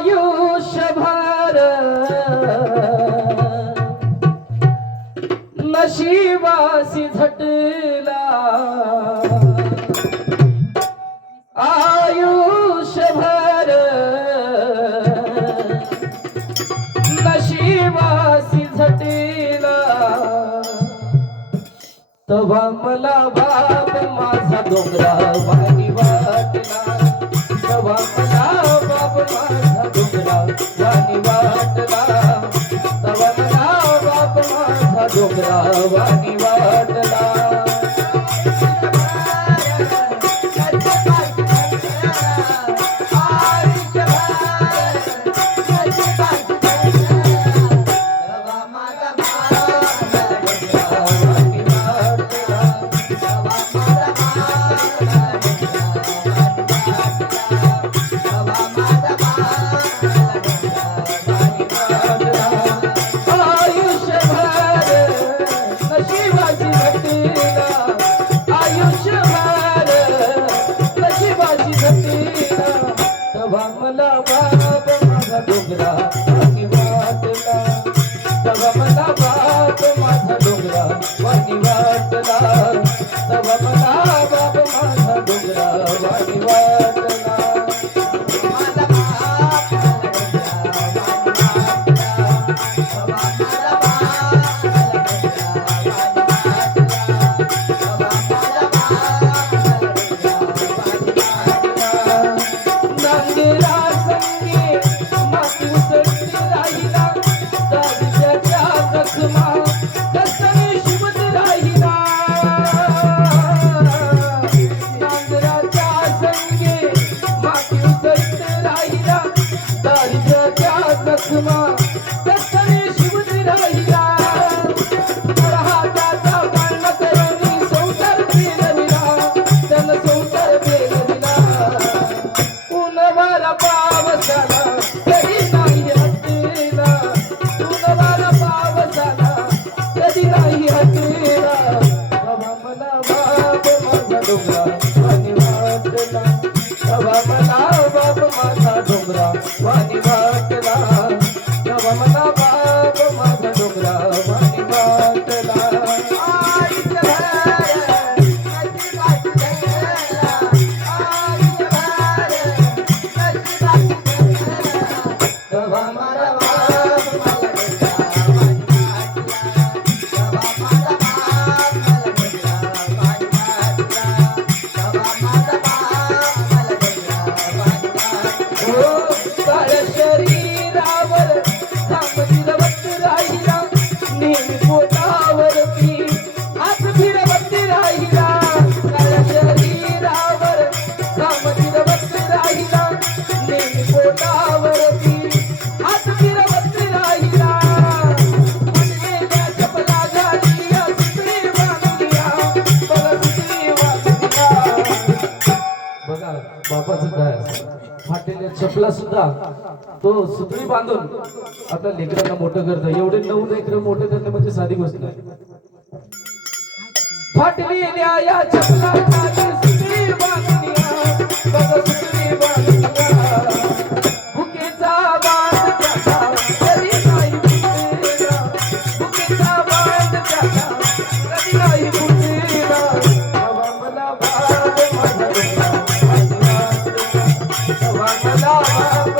आयुष्यभर नशिबासी झटला, आयुष्यभर नशिबासी झटला, तवा मला बाप माझा डोंगरा वाणी वाटला, तवा मला बाप माझा डोंगरा वाणी वाटला, तवा मला बाप माझा डोंगरा वाणी वाटला. मला बाप माझा डोंगरा वाणी वाटला, तवा मला बाप माझा डोंगरा वाणी वाटला, तवा मला बाप माझा डोंगरा वाणी वाटला. माझा बाप वाणी वाटला, तवा मला बाप माझा डोंगरा वाणी वाटला. तवा मला बाप शरीरावर थांब फिरवत राहिला, नेहमी पोटावरती हात फिरवत राहिला, काळ्या शरीरावर थांब फिरवत राहिला, नेहमी पोटावरती हात फिरवत राहिला. म्हणलेल्या चपला घातल्या, सुतळी बांधल्या, बघा सुतळी बांधल्या. बघा बापाचं काय फाटलेल्या चपला सुद्धा तो सुतळी बांधून आपल्या लेकरांना मोठं करतं. एवढे 9 लेकरं मोठं करणं म्हणजे साधी गोष्ट नाही. फाटलेल्या या चपला सुतळी बांधल्या, बघा सुतळी बांधल्या, भुकेचा बांध त्याचा कधी नाही फुटला, भुकेचा बांध त्याचा कधी नाही फुटला. तवा मला बाप माझा डोंगरा वाणी वाटला, तवा मला बाप